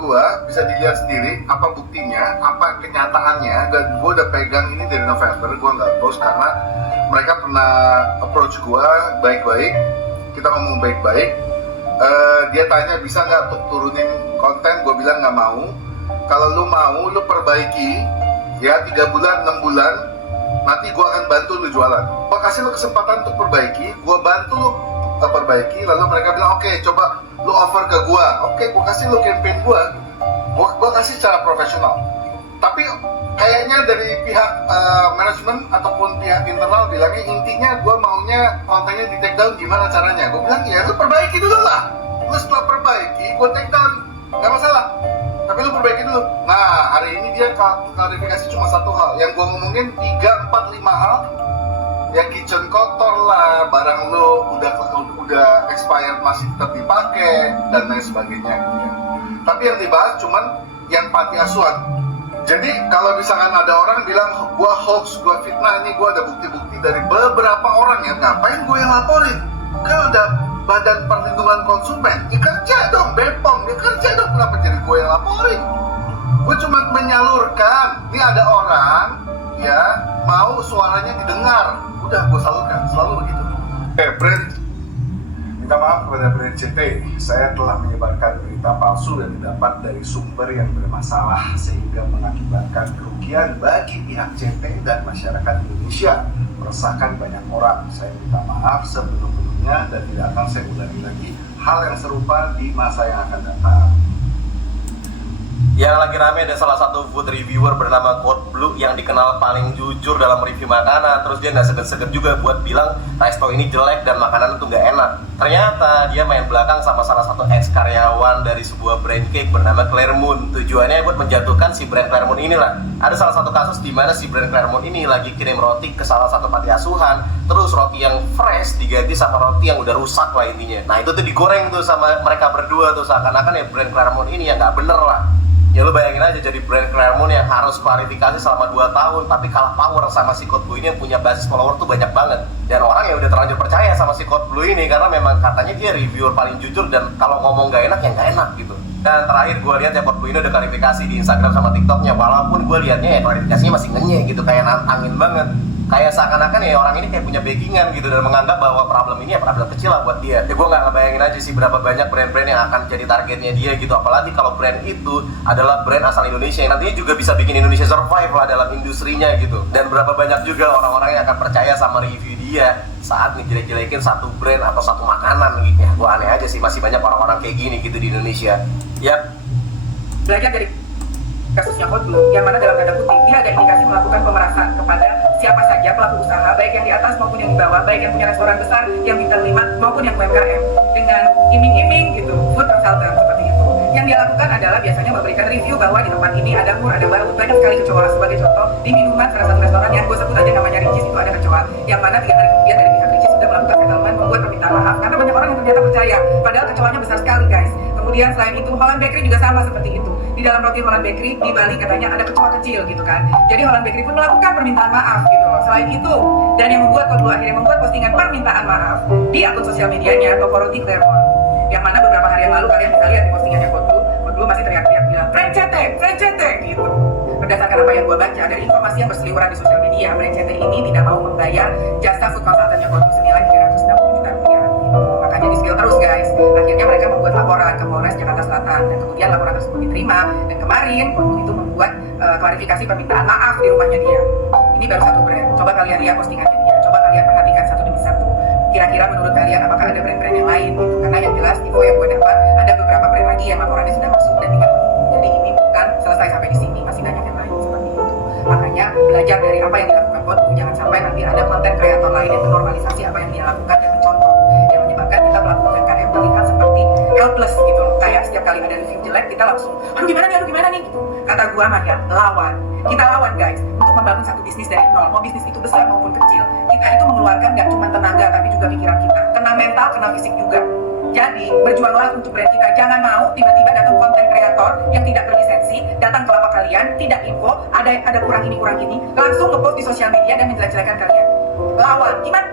gue bisa dilihat sendiri apa buktinya, apa kenyataannya. Dan gue udah pegang ini dari November, gue nggak post karena mereka pernah approach gue baik-baik, kita ngomong baik-baik. Dia tanya bisa nggak untuk turunin konten, gue bilang nggak mau. Kalau lu mau, lu perbaiki ya 3 bulan, 6 bulan, nanti gue akan bantu lu jualan. Gue kasih lu kesempatan untuk perbaiki, gue bantu lu perbaiki, lalu mereka bilang oke, coba lu offer ke gue, oke, gue kasih lu campaign gue kasih secara profesional. Tapi kayaknya dari pihak manajemen ataupun pihak internal bilangnya intinya gue maunya kontennya di take down, gimana caranya? Gue bilang ya lu perbaiki dulu lah, lu setelah perbaiki gue take down, gak masalah, tapi lu perbaiki dulu. Nah hari ini dia klarifikasi cuma satu hal, yang gue ngomongin 3, 4, 5 hal. Ya kitchen kotor lah, barang lu udah expired masih tetap dipakai dan lain sebagainya gitu ya. Tapi yang dibahas cuman yang panti asuhan. Jadi kalau misalkan ada orang bilang gua hoax, gua fitnah, ini gua ada bukti-bukti dari beberapa orang, ya ngapain gue yang laporin? Kan udah Badan Perlindungan Konsumen, ya kerja dong, BPOM, ya kerja dong, kenapa jadi gue yang laporin? Gue cuma menyalurkan, ini ada orang ya mau suaranya didengar, udah gue salurkan, selalu begitu. Brand, minta maaf kepada brand CT, saya telah menyebarkan berita palsu dan didapat dari sumber yang bermasalah sehingga mengakibatkan kerugian bagi pihak CT dan masyarakat Indonesia, meresahkan banyak orang. Saya minta maaf sebelum-sebelumnya dan tidak akan saya ulangi lagi hal yang serupa di masa yang akan datang. Yang lagi rame ada salah satu food reviewer bernama Code Blue yang dikenal paling jujur dalam review makanan. Terus dia nggak segan-segan juga buat bilang resto ini jelek dan makanan itu nggak enak. Ternyata dia main belakang sama salah satu ex karyawan dari sebuah brand cake bernama Claremont. Tujuannya buat menjatuhkan si brand Claremont inilah. Ada salah satu kasus di mana si brand Claremont ini lagi kirim roti ke salah satu panti asuhan, terus roti yang fresh diganti sama roti yang udah rusak lah intinya. Nah itu tuh digoreng tuh sama mereka berdua tuh, seakan-akan ya brand Claremont ini yang nggak bener lah. Ya lu bayangin aja jadi brand Claremont yang harus klarifikasi selama 2 tahun tapi kalah power sama si Code Blue ini yang punya basis follower tuh banyak banget. Dan orang ya udah terlanjur percaya sama si Code Blue ini karena memang katanya dia reviewer paling jujur dan kalau ngomong gak enak ya gak enak gitu. Dan terakhir gue lihat ya Code Blue ini udah klarifikasi di Instagram sama TikToknya, walaupun gue liatnya ya klarifikasinya masih ngenyek gitu, kayak nantangin banget. Kayak seakan-akan ya orang ini kayak punya backingan gitu dan menganggap bahwa problem ini ya problem kecil lah buat dia. Ya gue nggak ngebayangin aja sih berapa banyak brand-brand yang akan jadi targetnya dia gitu. Apalagi kalau brand itu adalah brand asal Indonesia yang nantinya juga bisa bikin Indonesia survive lah dalam industrinya gitu. Dan berapa banyak juga orang-orang yang akan percaya sama review dia saat ngejelek-jelekin satu brand atau satu makanan gitu. Ya gue aneh aja sih, masih banyak orang-orang kayak gini gitu di Indonesia. Yap. Belajar dari kasusnya Code Blue, yang mana dalam tanda kutip dia ada indikasi melakukan pemerasan kepada siapa saja pelaku usaha, baik yang di atas maupun yang di bawah, baik yang punya restoran besar, yang bintang 5 maupun yang UMKM, dengan iming-iming gitu, food consultant seperti itu. Yang dia lakukan adalah biasanya memberikan review bahwa di tempat ini ada mur, ada baru, banyak sekali kecoa. Sebagai contoh, di minuman salah satu restoran yang gue sebut aja namanya Ricis itu ada kecoa, yang mana 3 hari kemudian dari pihak Ricis sudah melakukan settlement, membuat permintaan maaf karena banyak orang yang ternyata percaya, padahal kecoanya besar sekali guys. Kemudian selain itu Holland Bakery juga sama seperti itu. Di dalam roti Holland Bakery di Bali katanya ada kecoa kecil gitu kan. Jadi Holland Bakery pun melakukan permintaan maaf gitu loh. Selain itu, dan yang membuat Code Blue akhirnya membuat postingan permintaan maaf di akun sosial medianya Toko Roti Claremont. Yang mana beberapa hari yang lalu kalian bisa lihat di postingannya Code Blue masih teriak-teriak bilang brand CT gitu. Berdasarkan apa yang gue baca dari informasi yang berseliweran di sosial media, brand CT ini tidak mau membayar jasa food consultantnya Code Blue senilai 360 juta rupiah gitu. Makanya di spill terus guys. Akhirnya mereka membuat laporan ke Polres Jakarta Selatan dan kemudian laporan tersebut diterima dan kemarin Code Blue itu membuat klarifikasi permintaan maaf di rumahnya dia. Ini baru satu brand. Coba kalian lihat postingannya dia. Coba kalian perhatikan satu demi satu. Kira-kira menurut kalian apakah ada brand-brand yang lain gitu? Karena yang jelas info yang gue dapat ada beberapa brand lagi yang laporannya sudah masuk dan tinggal menunggu. Jadi ini bukan selesai sampai di sini, masih banyak yang lain seperti itu. Makanya belajar dari apa yang dilakukan Code Blue, jangan sampai nanti ada konten kreator lain yang menormalisasi apa yang dia lakukan dan mencontoh yang menyebabkan kita pelaku UMKM terlihat seperti helpless gitu loh. Kayak setiap kali ada review jelek kita langsung aduh gimana nih gitu. Kata gua mah ya lawan. Kita lawan guys untuk membangun satu bisnis dari nol. Mau bisnis itu besar maupun kecil, kita itu mengeluarkan gak cuma tenaga tapi juga pikiran kita, kena mental, kena fisik juga. Jadi berjuanglah untuk brand kita. Jangan mau tiba-tiba datang konten kreator yang tidak berlisensi datang ke lapak kalian, tidak info, ada kurang ini langsung ngepost di sosial media dan menjelek-jelekan kalian. Lawan gimana?